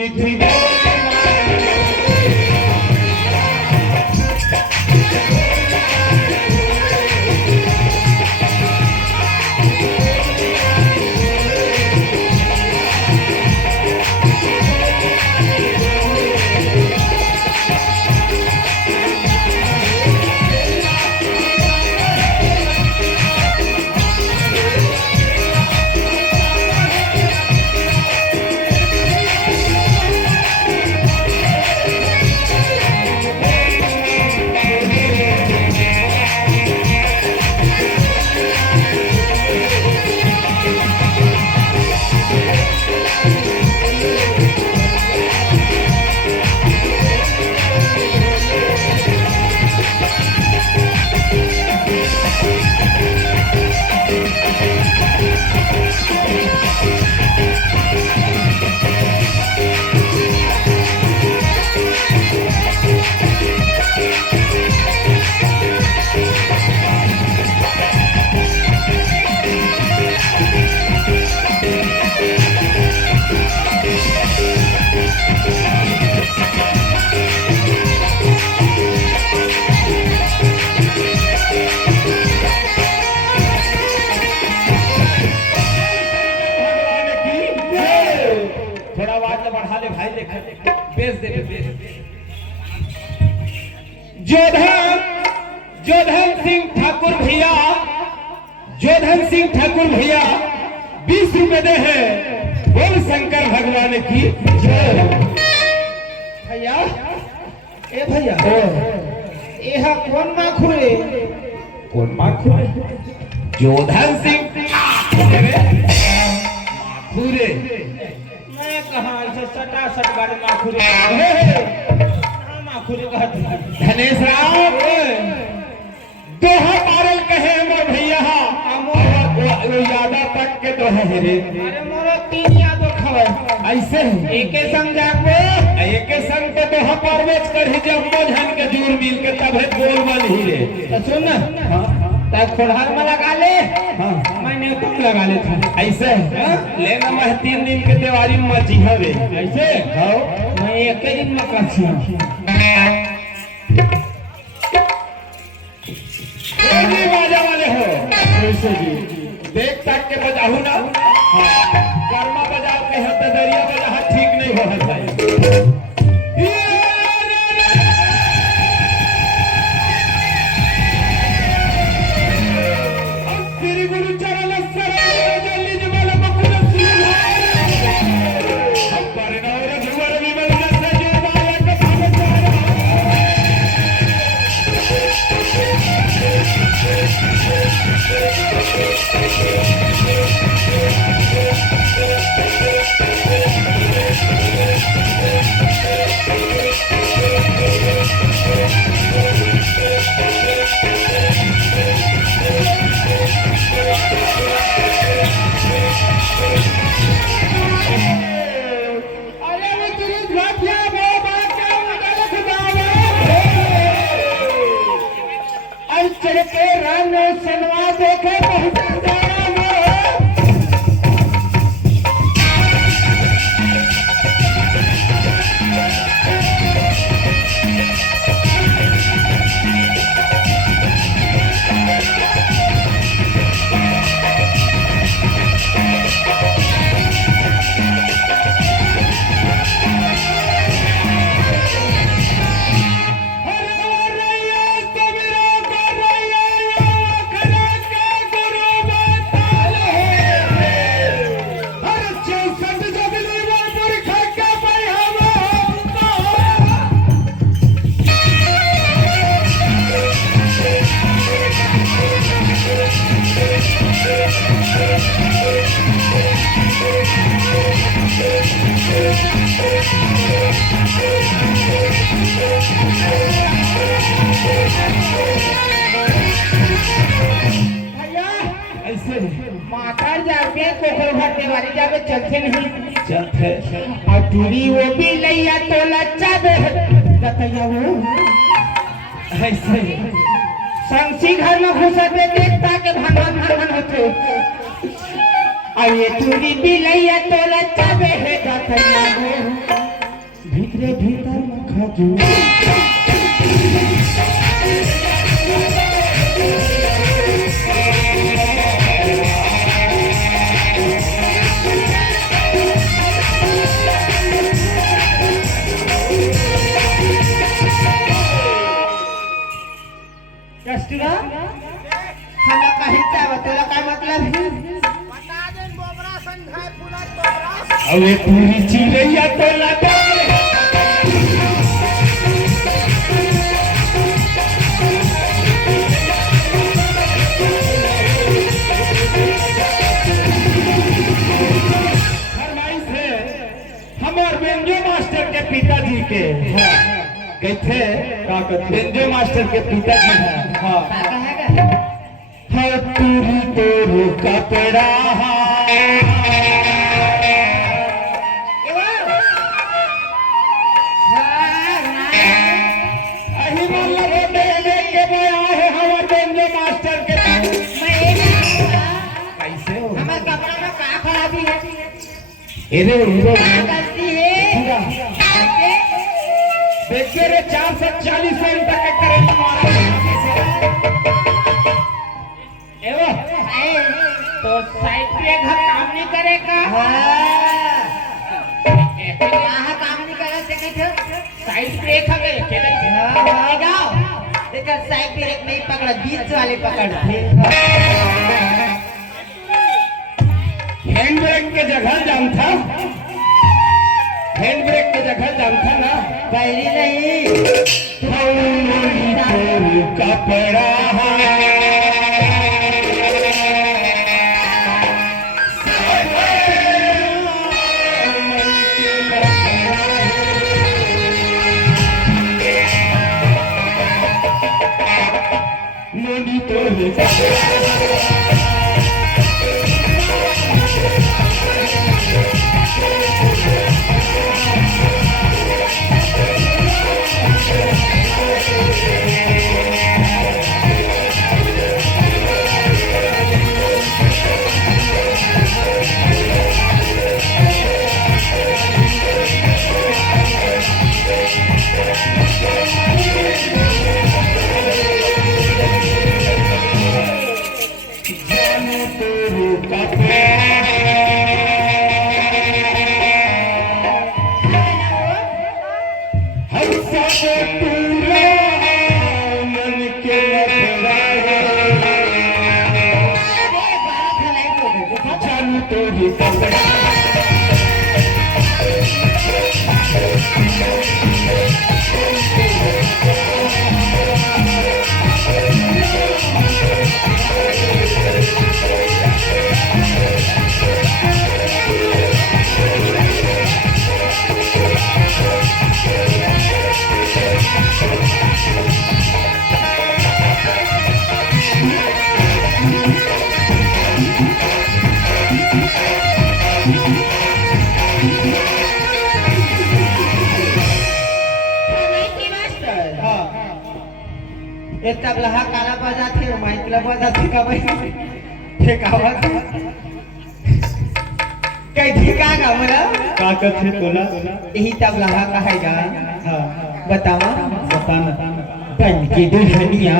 चली थी जोधन सिंह ठाकुर भैया, जोधन सिंह ठाकुर भैया 20 रुपए दे हैं। बोल शंकर भगवान की जय। भैया ए भैया एहा कौन माखुरे? कौन माखुरे? जोधन सिंह माखुरे। मैं कहाँ ऐसे सटा सट गाड़ी माखुरे माखुरे कहते धनेश राव दोहा पारल कहे मोर भैया यादा तक के दोहा रे। अरे मोरा 3 यादो खबर ऐसे एके संग जाको एके संग के दोहा परवेज कर ही जब मोझन के जोर मिल के तब है बोल बन ही रे। तो सुन ना तब खोड़हर में लगा ले। मैंने तुम लगा ले था ऐसे लेना मैं 3 दिन के दिवाली में मची हवे ऐसे हां मैं एक दिन में कछी बाजा वाले हो कैसे जी देख तक के बजाहू ना। कर्मा बजाओ के है तो दरिया बजा ठीक नहीं हो भाई। श्री गुरु चरण सरोज जल्दी जमल बकुल हम पर नवर धुवर विमल रस जो बालक भावचार के रंग सनवा देखे बहुत मातर जाके कोकर भरने वाली जाके चलते नहीं चलते और दूरी वो भी लैया तो लच्चा दे बताइए वो ऐसे संसी घर में घुसते देखता के भगवान भगवान होते और ये दूरी भी लैया तो लच्चा दे बताइए वो कष्टगा हमरा कहीं चाहत तोला काय मतलब अवे पूरी चिड़ैया तो लगा फरमाइश है हमार बेंजो मास्टर के पिताजी के कहते बेंजो मास्टर के पिताजी हैं हाँ है पूरी तोरो कपड़ा इधर देखिए रे 440 तक के करेंट मारा तो साइड पे काम नहीं करेगा काम नहीं करे साइड ब्रेक हगे देखा साइड ब्रेक नहीं पकड़ा बीच वाले पकड़ा हैंड ब्रेक के जगह जानता हैंड ब्रेक के जगह जानता ना पहली नहीं कपड़ा एक तबला काला बजाते माइकला बजाते का भाई ठेकावा कई ठेका का मला का कथे तोला यही तबला का है गा हां बतावा बताना बन की दुल्हनिया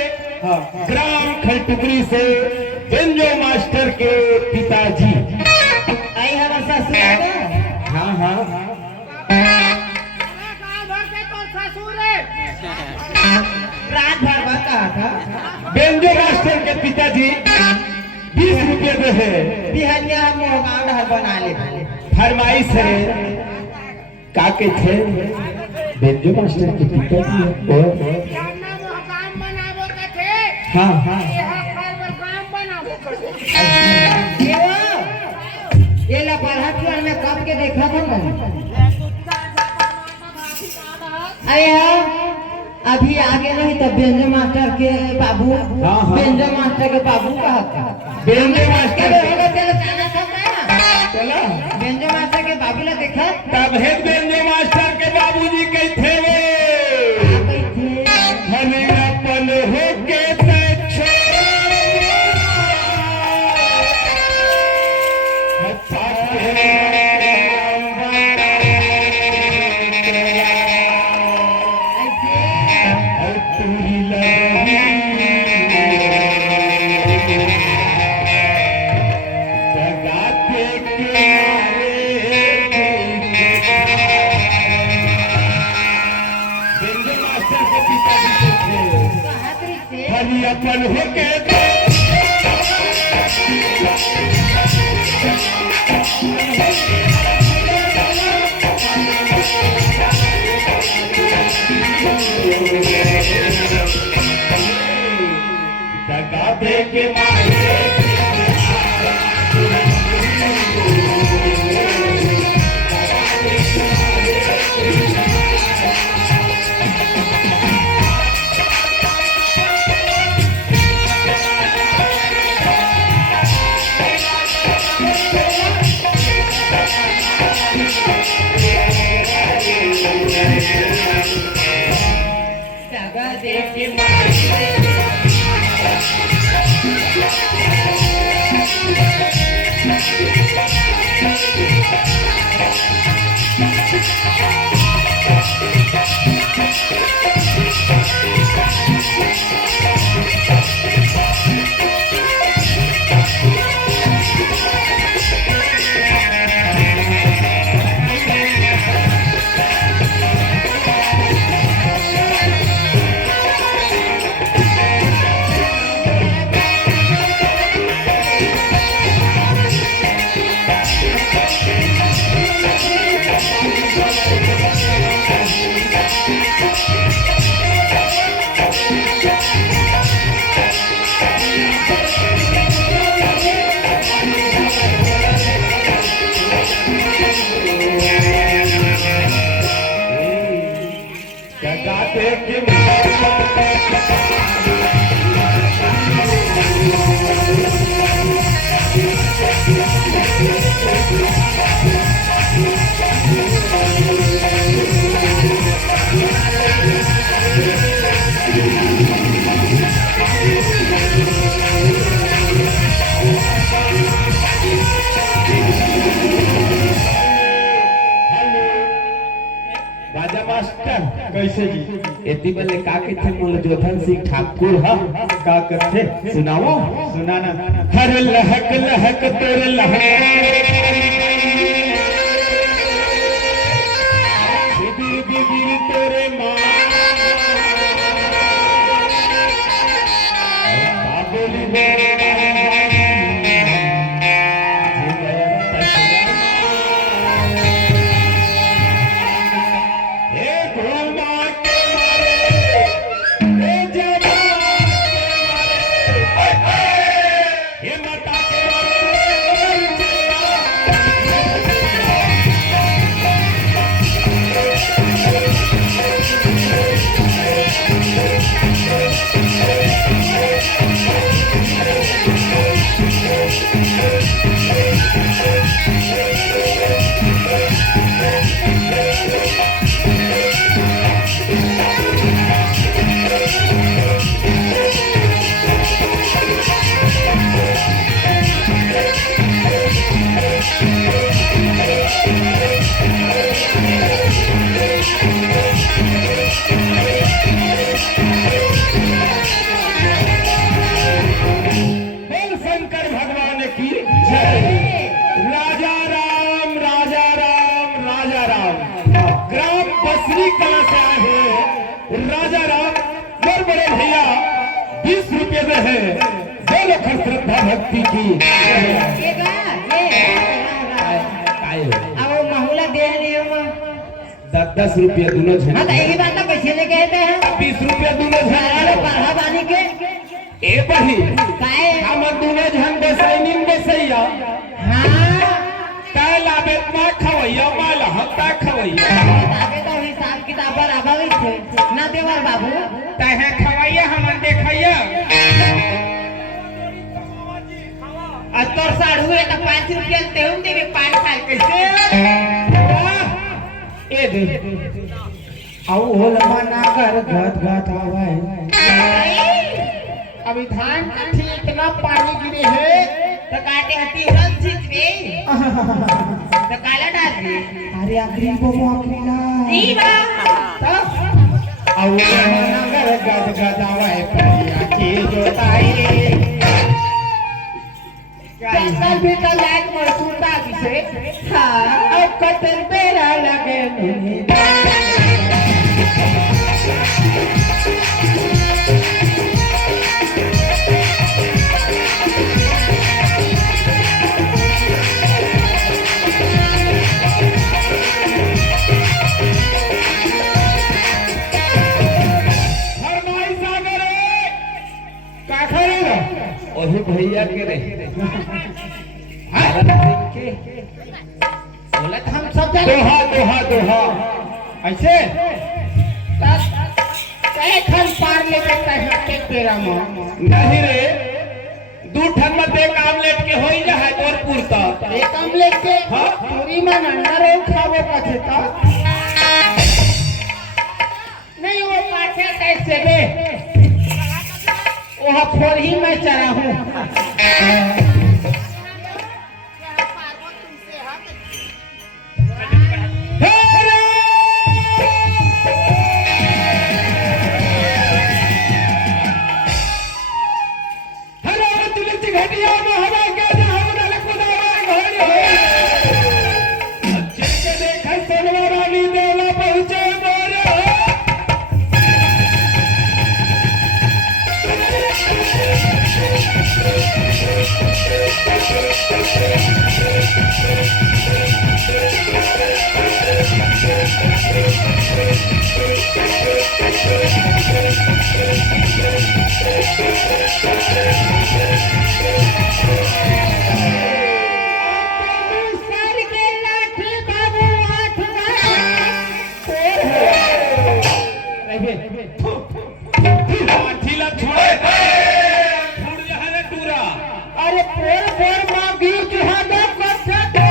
ग्राम खलटुकरी से बेंजो मास्टर के पिता फरवा कहा था बेंजो मास्टर के पिताजी 20 रुपये दे है बिहनिया हम गाँव ढहर बना ले फरमाइश है काके थे बेंजो मास्टर के पिताजी है हाँ हाँ ये ला पढ़ा में कब के देखा था ना अरे अभी आगे नहीं तो बेंजो मास्टर के बाबू हाँ। बेंजो मास्टर के बाबू कहा था बेंजो मास्टर चला बेंजो मास्टर के बाबू ने देखा तब है बेंजो मास्टर के बाबूजी कैथे वे हमें अपन होके अपन होके दगा दे के मारे कैसे जी एती बले का के थे मोल जोधन सिंह ठाकुर हा का करते सुनाओ सुनाना हर लहक लहक तोर लहक बिबिर बिबिर तोरे मां का बोली राजा राम मोर बड़े भैया रुपये दे है बोलो खर श्रद्धा भक्ति की ये का अब माहौला दे नहीं हम 10 रुपये दोनों हाँ झन तो यही बात तो कैसे ले कहते हैं 20 रुपये दोनों अरे झन पढ़ा बानी के ए बही काहे हम दोनों झन बेसैनिन बेसैया हाँ काय लाबेत ना खवैया माल हत्ता खवैया किताबे तो हिसाब किताब बराबर ही थे ना देवर बाबू तहे खवैया हमन देखैया और तोर साढ़ू है तो 5 रुपया तेहू देवे 5 साल कैसे ए दे आओ होल मना कर घट घट आवे अभी धान का ठीक इतना पानी गिरे है तो काटे हटी उड़न सीख रे तो काला डाल दे अरे आखिरी वो आखिरी ई बा आओ मना कर घट घट आवे परिया की जोताई जंगल भी तो लाइट मरसूता किसे हाँ अब कतन पेरा लगे नहीं फरमाई सागर का खरेगा ओही भैया के रे बोलत हम सब जाने दोहा दोहा दोहा ऐसे कहे खन पार ले सकता है के पेरा में नहीं रे दू ठन में देख आमलेट के होई जा है और पुरता एक आमलेट के हाँ? पूरी में अंडा रो खावो कथे ता नहीं वो पाछे कैसे बे वहाँ फोर ही मैं चढ़ा हूँ सर के लाठी बाबू हाथ ठीला छोड़े छूट जा है रे टूरा अरे पोर पोर माँ बीच हाथ कथे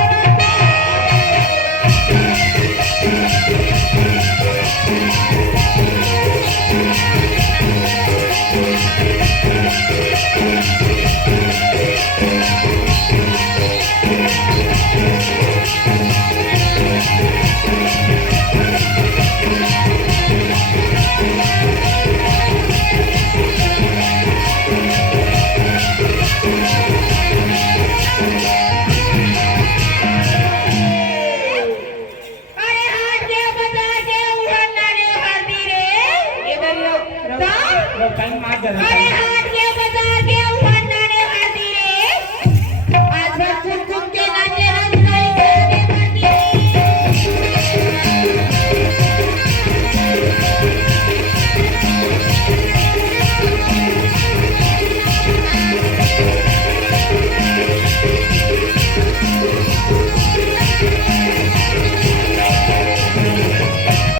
अरे हाथ के बजा के उड़ना ने हरदी रे इधर लो टाइम मार दे अरे हाथ के बजा के उड़ना